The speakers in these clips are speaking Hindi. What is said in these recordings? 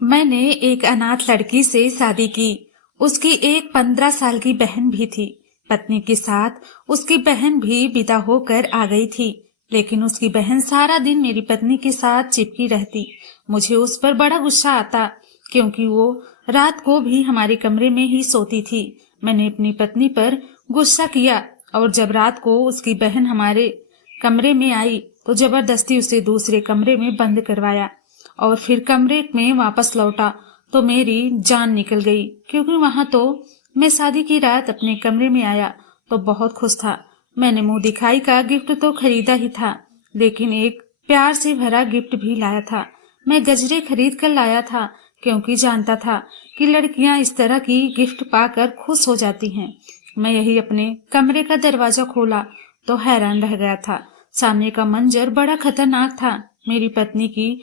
मैंने एक अनाथ लड़की से शादी की। उसकी एक 15 साल की बहन भी थी। पत्नी के साथ उसकी बहन भी विदा होकर आ गई थी, लेकिन उसकी बहन सारा दिन मेरी पत्नी के साथ चिपकी रहती। मुझे उस पर बड़ा गुस्सा आता, क्योंकि वो रात को भी हमारे कमरे में ही सोती थी। मैंने अपनी पत्नी पर गुस्सा किया और जब रात को उसकी बहन हमारे कमरे में आई तो जबरदस्ती उसे दूसरे कमरे में बंद करवाया और फिर कमरे में वापस लौटा तो मेरी जान निकल गई, क्योंकि वहां तो मैं शादी की रात अपने कमरे में आया तो बहुत खुश था। मैंने मुंह दिखाई का गिफ्ट तो खरीदा ही था, लेकिन एक प्यार से भरा गिफ्ट भी लाया था। मैं गजरे खरीद कर लाया था, क्योंकि जानता था कि लड़कियां इस तरह की गिफ्ट पाकर खुश हो जाती हैं। मैं यही अपने कमरे का दरवाजा खोला तो हैरान रह गया था। सामने का मंजर बड़ा खतरनाक था। मेरी पत्नी की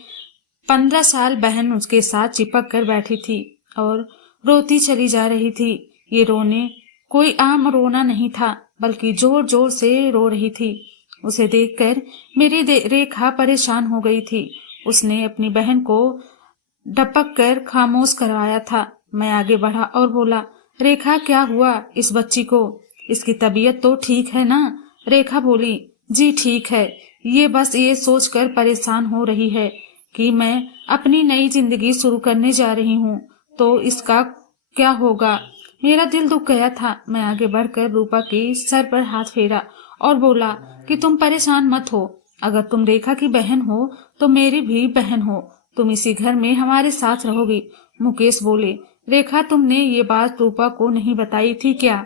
15 साल बहन उसके साथ चिपक कर बैठी थी और रोती चली जा रही थी। ये रोने कोई आम रोना नहीं था, बल्कि जोर जोर से रो रही थी। उसे देखकर मेरी रेखा परेशान हो गई थी। उसने अपनी बहन को डपक कर खामोश करवाया था। मैं आगे बढ़ा और बोला, रेखा क्या हुआ इस बच्ची को? इसकी तबीयत तो ठीक है ना? रेखा बोली, जी ठीक है। ये बस ये सोचकर परेशान हो रही है कि मैं अपनी नई जिंदगी शुरू करने जा रही हूँ, तो इसका क्या होगा। मेरा दिल दुख गया था। मैं आगे बढ़कर रूपा के सर पर हाथ फेरा और बोला कि तुम परेशान मत हो। अगर तुम रेखा की बहन हो तो मेरी भी बहन हो। तुम इसी घर में हमारे साथ रहोगी। मुकेश बोले, रेखा तुमने ये बात रूपा को नहीं बताई थी क्या?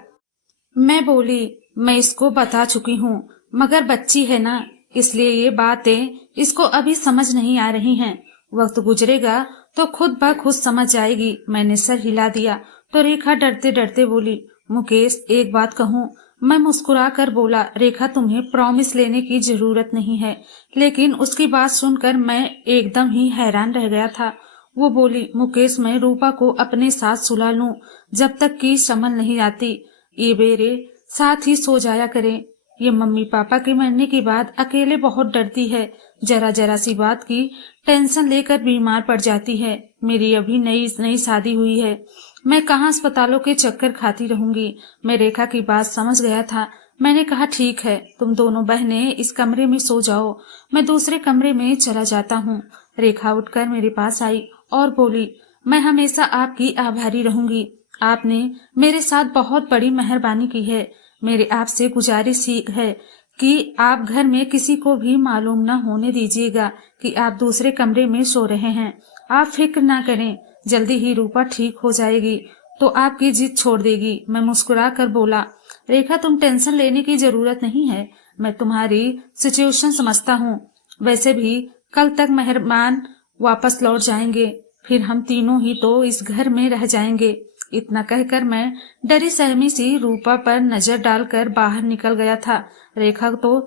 मैं बोली, मैं इसको बता चुकी हूँ, मगर बच्ची है ना, इसलिए ये बातें इसको अभी समझ नहीं आ रही हैं। वक्त गुजरेगा तो खुद ब खुद समझ जाएगी। मैंने सर हिला दिया तो रेखा डरते डरते बोली, मुकेश एक बात कहूँ? मैं मुस्कुरा कर बोला, रेखा तुम्हें प्रॉमिस लेने की जरूरत नहीं है। लेकिन उसकी बात सुनकर मैं एकदम ही हैरान रह गया था। वो बोली, मुकेश मैं रूपा को अपने साथ सुला लूं जब तक कि समझ नहीं आती। ये मेरे साथ ही सो जाया करें। ये मम्मी पापा के मरने के बाद अकेले बहुत डरती है। जरा जरा सी बात की टेंशन लेकर बीमार पड़ जाती है। मेरी अभी नई नई शादी हुई है। मैं कहाँ अस्पतालों के चक्कर खाती रहूंगी। मैं रेखा की बात समझ गया था। मैंने कहा, ठीक है, तुम दोनों बहनें इस कमरे में सो जाओ, मैं दूसरे कमरे में चला जाता हूँ। रेखा उठकर मेरे पास आई और बोली, मैं हमेशा आपकी आभारी रहूंगी। आपने मेरे साथ बहुत बड़ी मेहरबानी की है। मेरे आपसे गुजारिश ही है कि आप घर में किसी को भी मालूम न होने दीजिएगा कि आप दूसरे कमरे में सो रहे हैं। आप फिक्र ना करें, जल्दी ही रूपा ठीक हो जाएगी तो आपकी जिद छोड़ देगी। मैं मुस्कुरा कर बोला, रेखा तुम टेंशन लेने की जरूरत नहीं है। मैं तुम्हारी सिचुएशन समझता हूँ। वैसे भी कल तक मेहमान वापस लौट जाएंगे, फिर हम तीनों ही तो इस घर में रह जाएंगे। इतना कहकर मैं डरी सहमी सी रूपा पर नजर डालकर बाहर निकल गया था। रेखा तो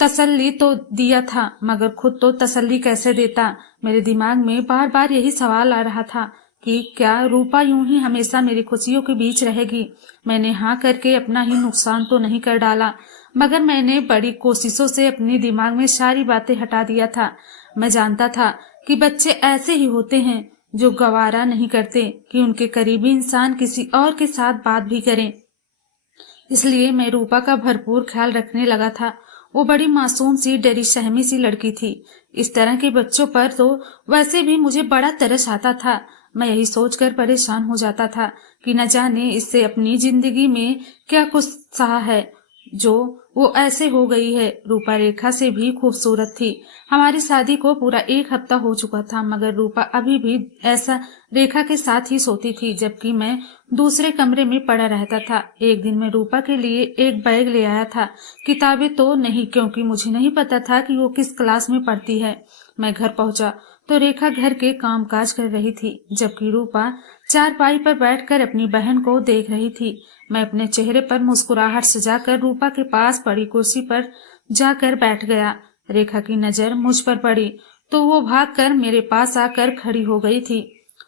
तसल्ली तो दिया था, मगर खुद तो तसल्ली कैसे देता। मेरे दिमाग में बार बार यही सवाल आ रहा था कि क्या रूपा यूं ही हमेशा मेरी खुशियों के बीच रहेगी। मैंने हाँ करके अपना ही नुकसान तो नहीं कर डाला, मगर मैंने बड़ी कोशिशों से अपने दिमाग में सारी बातें हटा दिया था। मैं जानता था कि बच्चे ऐसे ही होते हैं जो गवारा नहीं करते कि उनके करीबी इंसान किसी और के साथ बात भी करें। इसलिए मैं रूपा का भरपूर ख्याल रखने लगा था। वो बड़ी मासूम सी डरी सहमी सी लड़की थी। इस तरह के बच्चों पर तो वैसे भी मुझे बड़ा तरस आता था। मैं यही सोचकर परेशान हो जाता था कि न जाने इससे अपनी जिंदगी में क्या कुछ सहा है जो वो ऐसे हो गई है। रूपा रेखा से भी खूबसूरत थी। हमारी शादी को पूरा 1 हफ्ता हो चुका था, मगर रूपा अभी भी ऐसा रेखा के साथ ही सोती थी, जबकि मैं दूसरे कमरे में पड़ा रहता था। एक दिन मैं रूपा के लिए एक बैग ले आया था, किताबें तो नहीं, क्योंकि मुझे नहीं पता था कि वो किस क्लास में पढ़ती है। मैं घर पहुंचा तो रेखा घर के कामकाज कर रही थी, जबकि रूपा चारपाई पर बैठकर अपनी बहन को देख रही थी। मैं अपने चेहरे पर मुस्कुराहट सजाकर रूपा के पास पड़ी कुर्सी पर जाकर बैठ गया। रेखा की नजर मुझ पर पड़ी तो वो भागकर मेरे पास आकर खड़ी हो गई थी।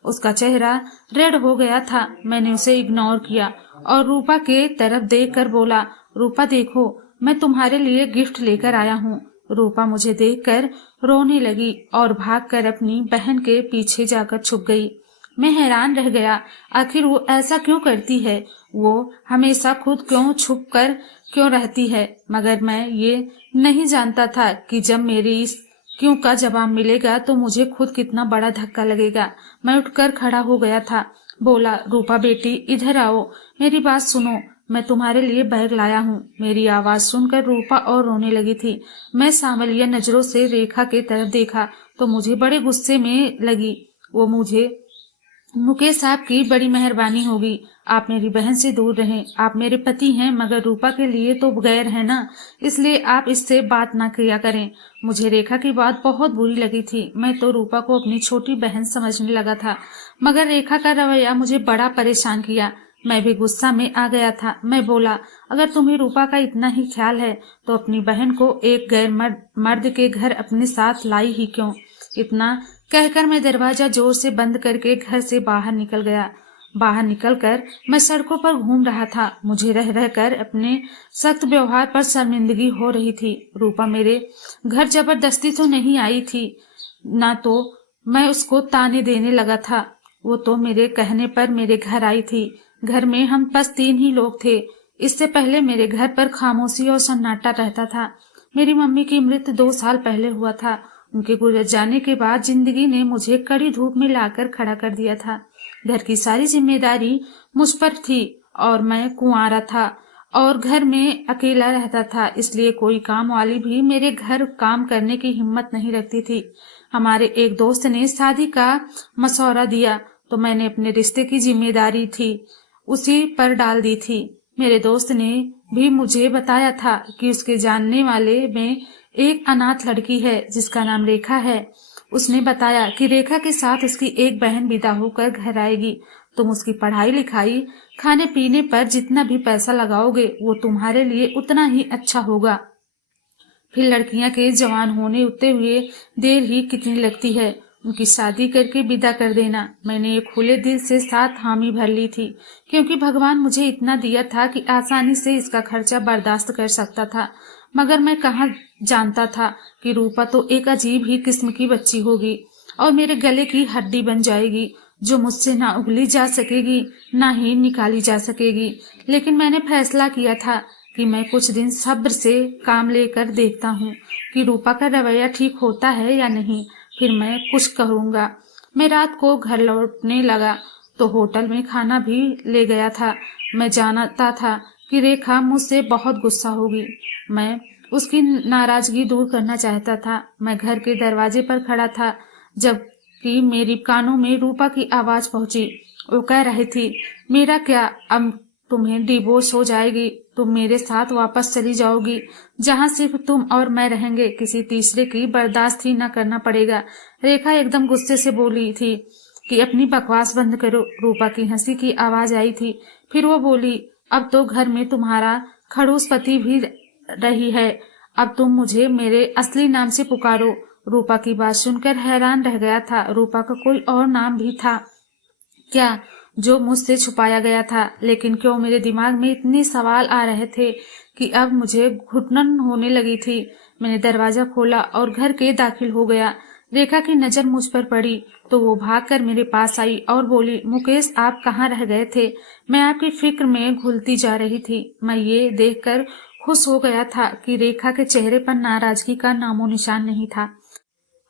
उसका चेहरा रेड हो गया था। मैंने उसे इग्नोर किया और रूपा के तरफ देखकर बोला, रूपा देखो, मैं तुम्हारे लिए गिफ्ट लेकर आया हूँ। रूपा मुझे देखकर रोने लगी और भागकर अपनी बहन के पीछे जाकर छुप गई। मैं हैरान रह गया, आखिर वो ऐसा क्यों करती है? वो हमेशा खुद क्यों छुप कर क्यों रहती है? मगर मैं ये नहीं जानता था कि जब मेरी इस क्यों का जवाब मिलेगा तो मुझे खुद कितना बड़ा धक्का लगेगा। मैं उठकर खड़ा हो गया था, बोला, रूपा बेटी इधर आओ, मेरी बात सुनो, मैं तुम्हारे लिए बैग लाया हूँ। मेरी आवाज सुनकर रूपा और रोने लगी थी। मैं सांवलिया नजरों से रेखा की तरफ देखा तो मुझे बड़े गुस्से में लगी। वो मुझे, मुकेश साहब की बड़ी मेहरबानी होगी, आप मेरी बहन से दूर रहें। आप मेरे पति हैं मगर रूपा के लिए तो गैर है ना, इसलिए आप इससे बात ना किया करें। मुझे रेखा की बात बहुत बुरी लगी थी। मैं तो रूपा को अपनी छोटी बहन समझने लगा था, मगर रेखा का रवैया मुझे बड़ा परेशान किया। मैं भी गुस्सा में आ गया था। मैं बोला, अगर तुम्हें रूपा का इतना ही ख्याल है तो अपनी बहन को एक गैर मर्द के घर अपने साथ लाई ही क्यों? इतना कहकर मैं दरवाजा जोर से बंद करके घर से बाहर निकल गया। बाहर निकलकर मैं सड़कों पर घूम रहा था। मुझे रह रहकर अपने सख्त व्यवहार पर शर्मिंदगी हो रही थी। रूपा मेरे घर जबरदस्ती तो नहीं आई थी, ना तो मैं उसको ताने देने लगा था। वो तो मेरे कहने पर मेरे घर आई थी। घर में हम बस 3 ही लोग थे। इससे पहले मेरे घर पर खामोशी और सन्नाटा रहता था। मेरी मम्मी की मृत्यु 2 साल पहले हुआ था। उनके गुजर जाने के बाद जिंदगी ने मुझे कड़ी धूप में लाकर खड़ा कर दिया था। घर की सारी जिम्मेदारी मुझ पर थी और मैं कुंवारा था और घर में अकेला रहता था, इसलिए कोई काम वाली भी मेरे घर काम करने की हिम्मत नहीं रखती थी। हमारे एक दोस्त ने शादी का मशवरा दिया तो मैंने अपने रिश्ते की जिम्मेदारी थी उसी पर डाल दी थी। मेरे दोस्त ने भी मुझे बताया था कि उसके जानने वाले में एक अनाथ लड़की है जिसका नाम रेखा है। उसने बताया कि रेखा के साथ उसकी एक बहन विदा होकर घर आएगी। तुम उसकी पढ़ाई लिखाई खाने पीने पर जितना भी पैसा लगाओगे वो तुम्हारे लिए उतना ही अच्छा होगा। फिर लड़कियां के जवान होते हुए देर ही कितनी लगती है, उनकी शादी करके विदा कर देना। मैंने एक खुले दिल से 7 हामी भर ली थी, क्योंकि भगवान मुझे इतना दिया था कि आसानी से इसका खर्चा बर्दाश्त कर सकता था। मगर मैं कहाँ जानता था कि रूपा तो एक अजीब ही किस्म की बच्ची होगी और मेरे गले की हड्डी बन जाएगी, जो मुझसे ना उगली जा सकेगी ना ही निकाली जा सकेगी। लेकिन मैंने फैसला किया था कि मैं कुछ दिन सब्र से काम लेकर देखता हूँ कि रूपा का रवैया ठीक होता है या नहीं, फिर मैं कुछ करूँगा। मैं रात को घर लौटने लगा तो होटल में खाना भी ले गया था। मैं जानता था कि रेखा मुझसे बहुत गुस्सा होगी। मैं उसकी नाराजगी दूर करना चाहता था। मैं घर के दरवाजे पर खड़ा था जबकि मेरी कानों में रूपा की आवाज पहुंची। वो कह रही थी, मेरा क्या, अब तुम्हें डिवोर्स हो जाएगी, तुम मेरे साथ वापस चली जाओगी जहां सिर्फ तुम और मैं रहेंगे, किसी तीसरे की बर्दाश्त ही न करना पड़ेगा। रेखा एकदम गुस्से से बोली थी कि अपनी बकवास बंद करो। रूपा की हंसी की आवाज आई थी। फिर वो बोली, अब तो घर में तुम्हारा खड़ूस पति भी रही है, अब तुम मुझे मेरे असली नाम से पुकारो। रूपा की बात सुनकर हैरान रह गया था। रूपा का कोई और नाम भी था क्या जो मुझसे छुपाया गया था? लेकिन क्यों मेरे दिमाग में इतने सवाल आ रहे थे कि अब मुझे घुटन होने लगी थी। मैंने दरवाजा खोला और घर के दाखिल हो गया। रेखा की नजर मुझ पर पड़ी तो वो भागकर मेरे पास आई और बोली, मुकेश आप कहाँ रह गए थे? मैं आपकी फिक्र में घुलती जा रही थी। मैं ये देखकर खुश हो गया था कि रेखा के चेहरे पर नाराजगी का नामो निशान नहीं था।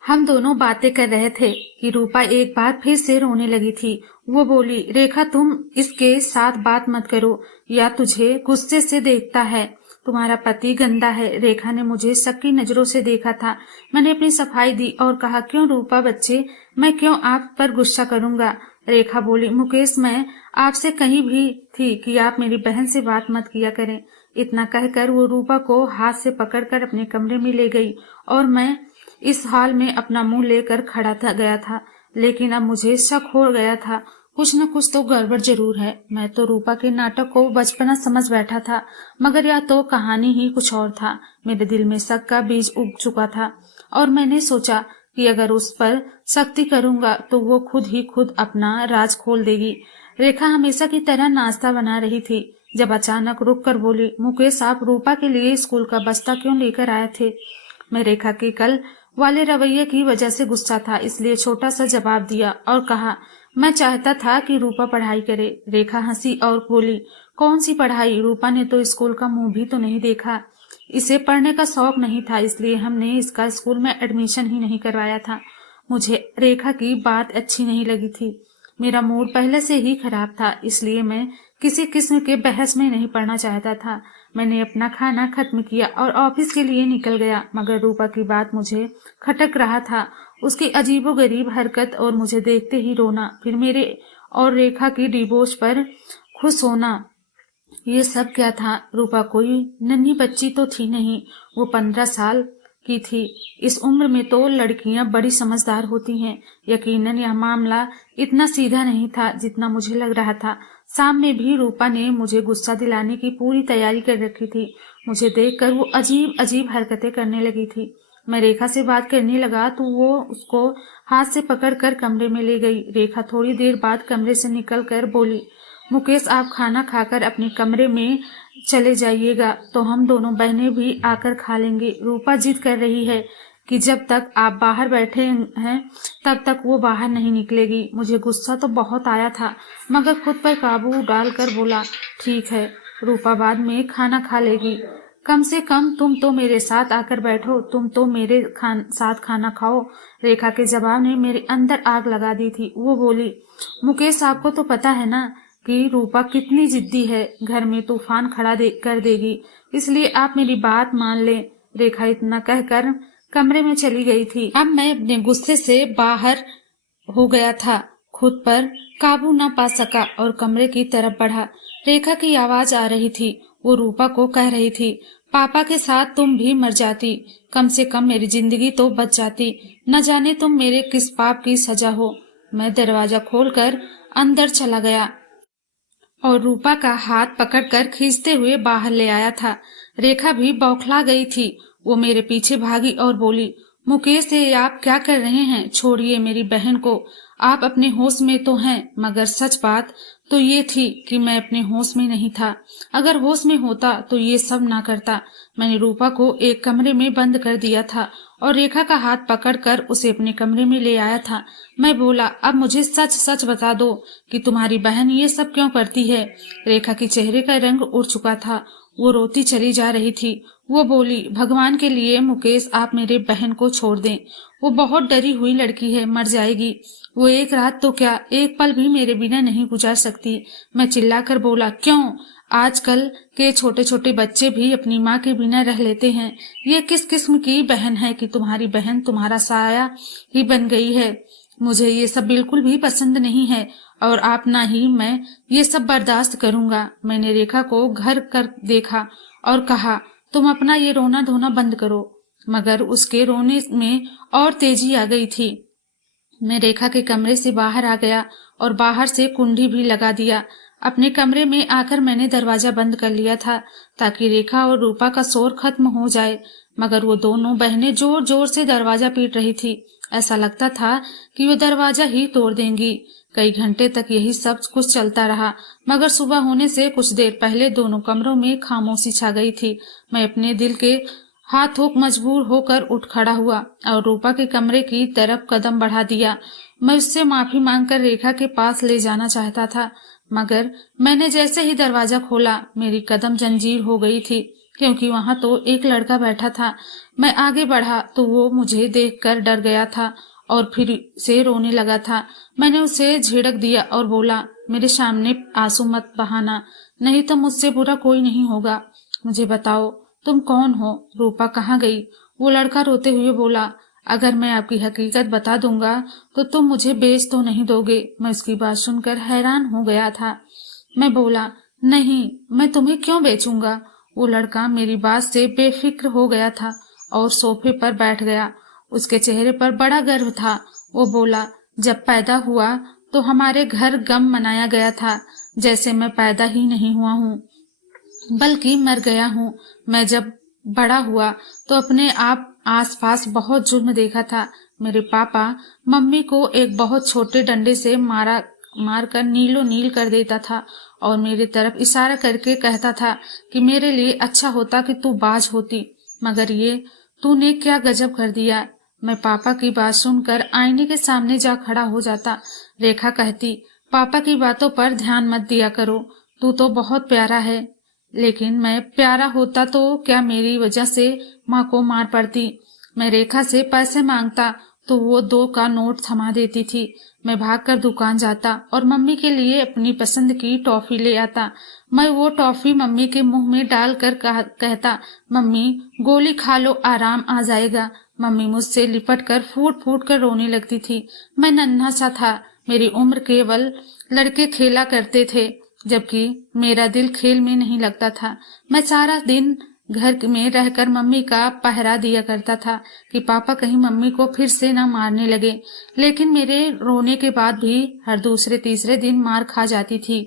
हम दोनों बातें कर रहे थे कि रूपा एक बार फिर से रोने लगी थी। वो बोली, रेखा तुम इसके साथ बात मत करो, या तुझे गुस्से से देखता है, तुम्हारा पति गंदा है। रेखा ने मुझे शक की नजरों से देखा था। मैंने अपनी सफाई दी और कहा, क्यों रूपा बच्चे, मैं क्यों आप पर गुस्सा करूंगा? रेखा बोली, मुकेश मैं आपसे कहीं भी थी कि आप मेरी बहन से बात मत किया करें। इतना कहकर वो रूपा को हाथ से पकड़कर अपने कमरे में ले गई और मैं इस हाल में अपना मुंह लेकर खड़ा गया था। लेकिन अब मुझे शक हो गया था, कुछ न कुछ तो गड़बड़ जरूर है। मैं तो रूपा के नाटक को बचपना समझ बैठा था, मगर यह तो कहानी ही कुछ और था। मेरे दिल में शक का बीज उग चुका था और मैंने सोचा कि अगर उस पर सख्ती करूंगा तो वो खुद ही खुद अपना राज खोल देगी। रेखा हमेशा की तरह नाश्ता बना रही थी जब अचानक रुक कर बोली, मुकेश आप रूपा के लिए स्कूल का बस्ता क्यों लेकर आए थे? मैं रेखा के कल वाले रवैये की वजह से गुस्सा था, इसलिए छोटा सा जवाब दिया और कहा, मैं चाहता था कि रूपा पढ़ाई करे। रेखा हंसी और बोली, कौन सी पढ़ाई? रूपा ने तो स्कूल का मुंह भी तो नहीं देखा। इसे पढ़ने का शौक नहीं था, इसलिए हमने इसका स्कूल में एडमिशन ही नहीं करवाया था। मुझे रेखा की बात अच्छी नहीं लगी थी। मेरा मूड पहले से ही खराब था, इसलिए मैं किसी किस्म के बहस में नहीं पड़ना चाहता था। मैंने अपना खाना खत्म किया और ऑफिस के लिए निकल गया, मगर रूपा की बात मुझे खटक रहा था। उसकी अजीबोगरीब हरकत और मुझे देखते ही रोना, फिर मेरे और रेखा की डिवोर्स पर खुश होना, ये सब क्या था? रूपा कोई नन्ही बच्ची तो थी नहीं, वो 15 साल की थी। इस उम्र में तो लड़कियां बड़ी समझदार होती हैं। यकीनन यह मामला इतना सीधा नहीं था जितना मुझे लग रहा था। शाम में भी रूपा ने मुझे गुस्सा दिलाने की पूरी तैयारी कर रखी थी। मुझे देखकर वो अजीब अजीब हरकतें करने लगी थी। मैं रेखा से बात करने लगा तो वो उसको हाथ से पकड़कर कमरे में ले गई। रेखा थोड़ी देर बाद कमरे से निकलकर बोली, मुकेश, आप खाना खाकर अपने कमरे में चले जाइएगा तो हम दोनों बहनें भी आकर खा लेंगे। रूपा जिद कर रही है कि जब तक आप बाहर बैठे हैं तब तक वो बाहर नहीं निकलेगी। मुझे गुस्सा तो बहुत आया था, मगर खुद पर काबू डालकर बोला, ठीक है, रूपा बाद में खाना खा लेगी। कम से कम तुम तो मेरे साथ आकर बैठो, तुम तो मेरे साथ खाना खाओ। रेखा के जवाब ने मेरे अंदर आग लगा दी थी। वो बोली, मुकेश, आपको तो पता है ना कि रूपा कितनी जिद्दी है, घर में तूफान खड़ा कर देगी, इसलिए आप मेरी बात मान लें। रेखा इतना कहकर कमरे में चली गई थी। अब मैं अपने गुस्से से बाहर हो गया था, खुद पर काबू न पा सका और कमरे की तरफ बढ़ा। रेखा की आवाज आ रही थी। वो रूपा को कह रही थी, पापा के साथ तुम भी मर जाती, कम से कम मेरी जिंदगी तो बच जाती। न जाने तुम मेरे किस पाप की सजा हो। मैं दरवाजा खोलकर अंदर चला गया और रूपा का हाथ पकड़कर खींचते हुए बाहर ले आया था। रेखा भी बौखला गई थी। वो मेरे पीछे भागी और बोली, मुकेश, ये आप क्या कर रहे हैं? छोड़िए मेरी बहन को, आप अपने होश में तो हैं। मगर सच बात तो ये थी कि मैं अपने होश में नहीं था। अगर होश में होता तो ये सब ना करता। मैंने रूपा को एक कमरे में बंद कर दिया था और रेखा का हाथ पकड़कर उसे अपने कमरे में ले आया था। मैं बोला, अब मुझे सच सच बता दो कि तुम्हारी बहन ये सब क्यों करती है? रेखा के चेहरे का रंग उड़ चुका था, वो रोती चली जा रही थी। वो बोली, भगवान के लिए मुकेश, आप मेरे बहन को छोड़ दें। वो बहुत डरी हुई लड़की है, मर जाएगी। वो एक रात तो क्या, एक पल भी मेरे बिना नहीं गुजार सकती। मैं चिल्लाकर बोला, क्यों? आजकल के छोटे छोटे बच्चे भी अपनी माँ के बिना रह लेते हैं। ये किस किस्म की बहन है कि तुम्हारी बहन तुम्हारा साया ही बन गई है? मुझे ये सब बिल्कुल भी पसंद नहीं है और आप ना ही मैं ये सब बर्दाश्त करूंगा। मैंने रेखा को घर कर देखा और कहा, तुम अपना ये रोना धोना बंद करो, मगर उसके रोने में और तेजी आ गई थी। मैं रेखा के कमरे से बाहर आ गया और बाहर से कुंडी भी लगा दिया। अपने कमरे में आकर मैंने दरवाजा बंद कर लिया था ताकि रेखा और रूपा का शोर खत्म हो जाए, मगर वो दोनों बहनें जोर जोर से दरवाजा पीट रही थी। ऐसा लगता था कि वो दरवाजा ही तोड़ देंगी। कई घंटे तक यही सब कुछ चलता रहा, मगर सुबह होने से कुछ देर पहले दोनों कमरों में खामोशी छा गई थी। मैं अपने दिल के हाथों मजबूर होकर उठ खड़ा हुआ और रूपा के कमरे की तरफ कदम बढ़ा दिया। मैं उससे माफी मांगकर रेखा के पास ले जाना चाहता था, मगर मैंने जैसे ही दरवाजा खोला मेरी कदम जंजीर हो गई थी, क्योंकि वहां तो एक लड़का बैठा था। मैं आगे बढ़ा तो वो मुझे देखकर डर गया था और फिर से रोने लगा था। मैंने उसे झिड़क दिया और बोला, मेरे सामने आंसू मत बहाना, नहीं तो मुझसे बुरा कोई नहीं होगा। मुझे बताओ, तुम कौन हो? रूपा कहाँ गई? वो लड़का रोते हुए बोला, अगर मैं आपकी हकीकत बता दूंगा तो तुम मुझे बेच तो नहीं दोगे? मैं उसकी बात सुनकर हैरान हो गया था। मैं बोला, नहीं, मैं तुम्हें क्यों बेचूंगा? वो लड़का मेरी बात से बेफिक्र हो गया था और सोफे पर बैठ गया। उसके चेहरे पर बड़ा गर्व था। वो बोला, जब पैदा हुआ तो हमारे घर गम मनाया गया था, जैसे मैं पैदा ही नहीं हुआ हूँ, बल्कि मर गया हूँ। मैं जब बड़ा हुआ तो अपने आप आसपास बहुत जुर्म देखा था। मेरे पापा मम्मी को एक बहुत छोटे डंडे से मारकर नीलो नील कर देता था और मेरी तरफ इशारा करके कहता था कि मेरे लिए अच्छा होता कि तू बाज होती, मगर ये तूने क्या गजब कर दिया। मैं पापा की बात सुनकर आईने के सामने जा खड़ा हो जाता। रेखा कहती, पापा की बातों पर ध्यान मत दिया करो, तू तो बहुत प्यारा है। लेकिन मैं प्यारा होता तो क्या मेरी वजह से माँ को मार पड़ती। मैं रेखा से पैसे मांगता तो वो 2 का नोट थमा देती थी। मैं भागकर दुकान जाता और मम्मी के लिए अपनी पसंद की टॉफी ले आता। मैं वो टॉफी मम्मी के मुंह में डालकर कहता, मम्मी गोली खा लो, आराम आ जाएगा। मम्मी मुझसे लिपट कर फूट फूट कर रोने लगती थी। मैं नन्हा सा था, मेरी उम्र केवल लड़के खेला करते थे, जबकि मेरा दिल खेल में नहीं लगता था। मैं सारा दिन घर में रहकर मम्मी का पहरा दिया करता था कि पापा कहीं मम्मी को फिर से न मारने लगे। लेकिन मेरे रोने के बाद भी हर दूसरे तीसरे दिन मार खा जाती थी।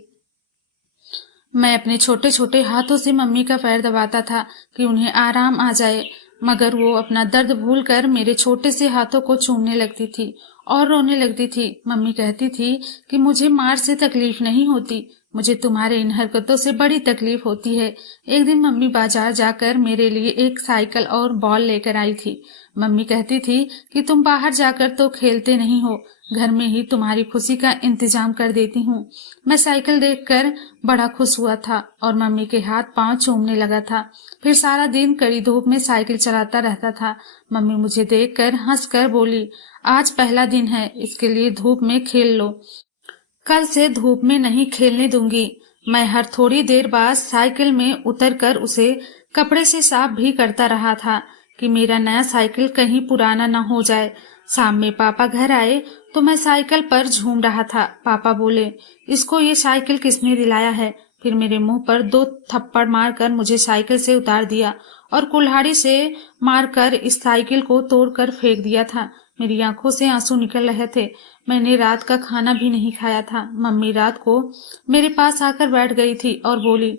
मैं अपने छोटे छोटे हाथों से मम्मी का पैर दबाता था कि उन्हें आराम आ जाए, मगर वो अपना दर्द भूलकर मेरे छोटे से हाथों को चूमने लगती थी और रोने लगती थी। मम्मी कहती थी कि मुझे मार से तकलीफ नहीं होती, मुझे तुम्हारे इन हरकतों से बड़ी तकलीफ होती है। एक दिन मम्मी बाजार जाकर मेरे लिए एक साइकिल और बॉल लेकर आई थी। मम्मी कहती थी कि तुम बाहर जाकर तो खेलते नहीं हो, घर में ही तुम्हारी खुशी का इंतजाम कर देती हूँ। मैं साइकिल देखकर बड़ा खुश हुआ था और मम्मी के हाथ पांव चूमने लगा था। फिर सारा दिन कड़ी धूप में साइकिल चलाता रहता था। मम्मी मुझे देखकर हंसकर बोली, आज पहला दिन है, इसके लिए धूप में खेल लो, कल से धूप में नहीं खेलने दूंगी। मैं हर थोड़ी देर बाद साइकिल में उतरकर उसे कपड़े से साफ भी करता रहा था कि मेरा नया साइकिल कहीं पुराना न हो जाए। शाम में पापा घर आए तो मैं साइकिल पर झूम रहा था। पापा बोले, इसको ये साइकिल किसने दिलाया है। फिर मेरे मुंह पर 2 थप्पड़ मारकर मुझे साइकिल से उतार दिया और कुल्हाड़ी से मारकर इस साइकिल को तोड़कर फेंक दिया था। मेरी आंखों से आंसू निकल रहे थे। मैंने रात का खाना भी नहीं खाया था। मम्मी रात को मेरे पास आकर बैठ गई थी और बोली,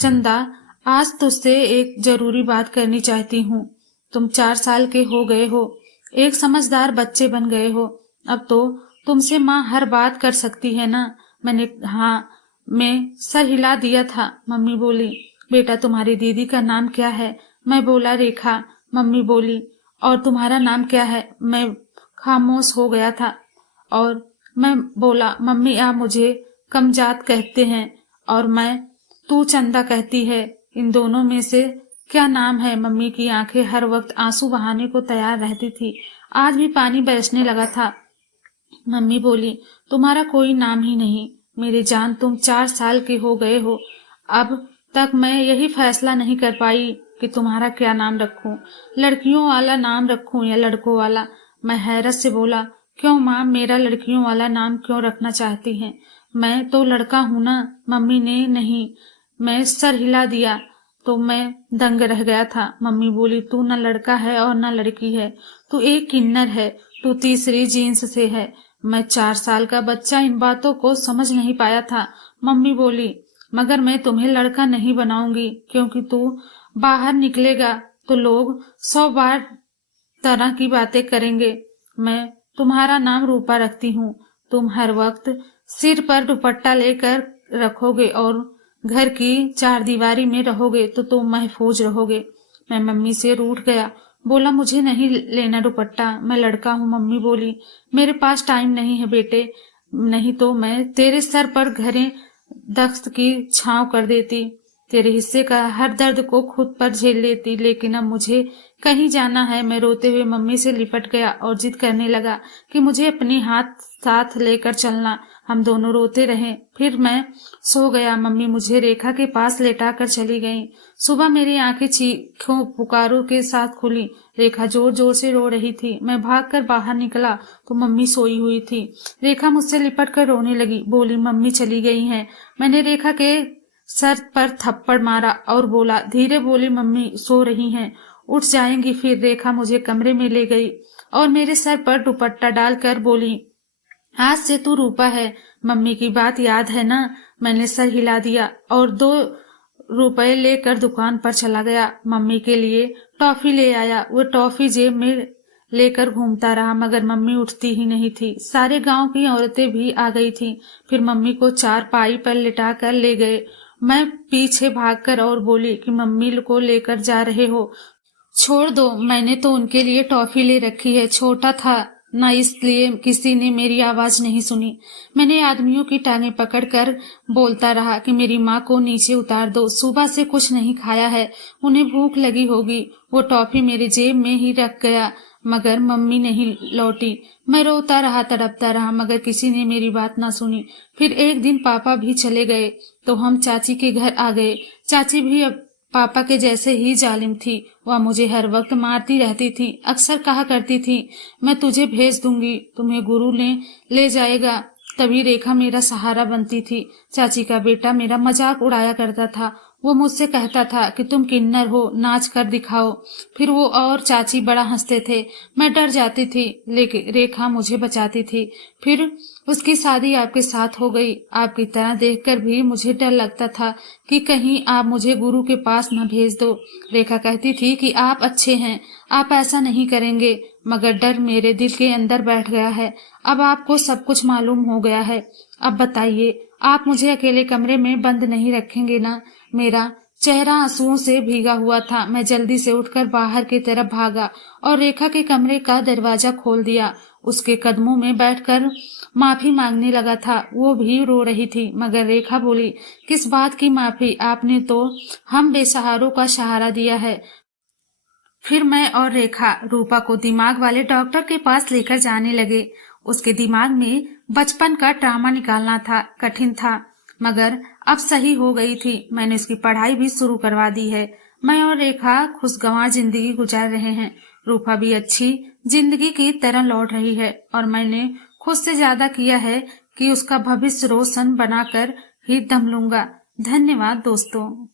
चंदा, आज तुझसे एक जरूरी बात करनी चाहती हूँ। तुम 4 साल के हो गए हो, एक समझदार बच्चे बन गए हो, अब तो तुमसे माँ हर बात कर सकती है ना। मैंने हाँ में सर हिला दिया था। मम्मी बोली, बेटा तुम्हारी दीदी का नाम क्या है। मैं बोला, रेखा। मम्मी बोली, और तुम्हारा नाम क्या है। मैं खामोश हो गया था और मैं बोला, मम्मी आप मुझे कमजात कहते हैं और मैं तू चंदा कहती है, इन दोनों में से क्या नाम है। मम्मी की आंखें हर वक्त आंसू बहाने को तैयार रहती थी। आज भी पानी बरसने लगा था। मम्मी बोली, तुम्हारा कोई नाम ही नहीं। मेरी जान, तुम 4 साल के हो गए हो, अब तक मैं यही फैसला नहीं कर पाई कि तुम्हारा क्या नाम रखूं, लड़कियों वाला नाम रखूं या लड़कों वाला। मैं हैरत से बोला, क्यों माँ, मेरा लड़कियों वाला नाम क्यों रखना चाहती हैं, मैं तो लड़का हूं ना। मम्मी ने नहीं, मैं सर हिला दिया तो मैं दंग रह गया था। मम्मी बोली, तू न लड़का है और न लड़की है, तू एक किन्नर है, तू तीसरी जीन्स से है। मैं 4 साल का बच्चा इन बातों को समझ नहीं पाया था। मम्मी बोली, मगर मैं तुम्हें लड़का नहीं बनाऊंगी, क्योंकि तू बाहर निकलेगा तो लोग 100 बार तरह की बातें करेंगे। मैं तुम्हारा नाम रूपा रखती हूँ। तुम हर वक्त सिर पर दुपट्टा लेकर रखोगे और घर की 4 दीवारी में रहोगे तो तुम महफूज रहोगे। मैं मम्मी से रूठ गया, बोला, मुझे नहीं लेना दुपट्टा, मैं लड़का हूँ। मम्मी बोली, मेरे पास टाइम नहीं है बेटे, नहीं तो मैं तेरे सर पर घरे दस्त की छांव कर देती, तेरे हिस्से का हर दर्द को खुद पर झेल लेती। लेकिन अब मुझे कहीं जाना है। मैं रोते हुए मम्मी से लिपट गया और जिद करने लगा कि मुझे अपने हाथ साथ लेकर चलना। हम दोनों रोते रहे। फिर मैं सो गया। मम्मी मुझे रेखा के पास लेटा कर चली गई। सुबह मेरी आंखें चीखों पुकारों के साथ खुली। रेखा जोर जोर से रो रही थी। मैं भागकर बाहर निकला तो मम्मी सोई हुई थी। रेखा मुझसे लिपट कर रोने लगी, बोली, मम्मी चली गई हैं। मैंने रेखा के सर पर थप्पड़ मारा और बोला, धीरे बोली, मम्मी सो रही हैं, उठ जाएंगी। फिर रेखा मुझे कमरे में ले गई और मेरे सर पर दुपट्टा डालकर बोली, आज से तू रूपा है। मम्मी की बात याद है ना। मैंने सर हिला दिया और 2 रुपए लेकर दुकान पर चला गया। मम्मी के लिए टॉफी ले आया। वो टॉफी जेब में लेकर घूमता रहा, मगर मम्मी उठती ही नहीं थी। सारे गांव की औरतें भी आ गई थीं। फिर मम्मी को 4 पाई पर लिटा कर ले गए। मैं पीछे भागकर और बोली कि मम्मी को लेकर जा रहे हो छोड़ दो, मैंने तो उनके लिए टॉफी ले रखी है, छोटा था ना इसलिए किसी ने मेरी आवाज नहीं सुनी। मैंने आदमियों की टांगें पकड़कर बोलता रहा कि मेरी माँ को नीचे उतार दो, सुबह से कुछ नहीं खाया है, उन्हें भूख लगी होगी। वो टॉफी मेरे जेब में ही रख गया, मगर मम्मी नहीं लौटी। मैं रोता रहा, तड़पता रहा, मगर किसी ने मेरी बात ना सुनी। फिर एक दिन पापा भी चले गए तो हम चाची के घर आ गए। चाची भी अब पापा के जैसे ही जालिम थी। वह मुझे हर वक्त मारती रहती थी, अक्सर कहा करती थी, मैं तुझे भेज दूंगी, तुम्हें गुरु ने ले जाएगा। तभी रेखा मेरा सहारा बनती थी। चाची का बेटा मेरा मजाक उड़ाया करता था। वो मुझसे कहता था कि तुम किन्नर हो, नाच कर दिखाओ। फिर वो और चाची बड़ा हंसते थे। मैं डर जाती थी, लेकिन रेखा मुझे बचाती थी। फिर उसकी शादी आपके साथ हो गई। आपकी तरह देखकर भी मुझे डर लगता था कि कहीं आप मुझे गुरु के पास न भेज दो। रेखा कहती थी कि आप अच्छे हैं, आप ऐसा नहीं करेंगे, मगर डर मेरे दिल के अंदर बैठ गया है। अब आपको सब कुछ मालूम हो गया है। अब बताइए, आप मुझे अकेले कमरे में बंद नहीं रखेंगे ना? मेरा चेहरा आंसुओं से भीगा हुआ था। मैं जल्दी से उठकर बाहर की तरफ भागा और रेखा के कमरे का दरवाजा खोल दिया। उसके कदमों में बैठकर माफी मांगने लगा था। वो भी रो रही थी, मगर रेखा बोली, किस बात की माफी? आपने तो हम बेसहारों का सहारा दिया है। फिर मैं और रेखा रूपा को दिमाग वाले डॉक्टर के पास लेकर जाने लगे। उसके दिमाग में बचपन का ट्रामा निकालना था, कठिन था, मगर अब सही हो गई थी। मैंने उसकी पढ़ाई भी शुरू करवा दी है। मैं और रेखा खुशगवार जिंदगी गुजार रहे हैं। रूपा भी अच्छी जिंदगी की तरह लौट रही है और मैंने खुद से ज्यादा किया है कि उसका भविष्य रोशन बनाकर ही दम लूंगा। धन्यवाद दोस्तों।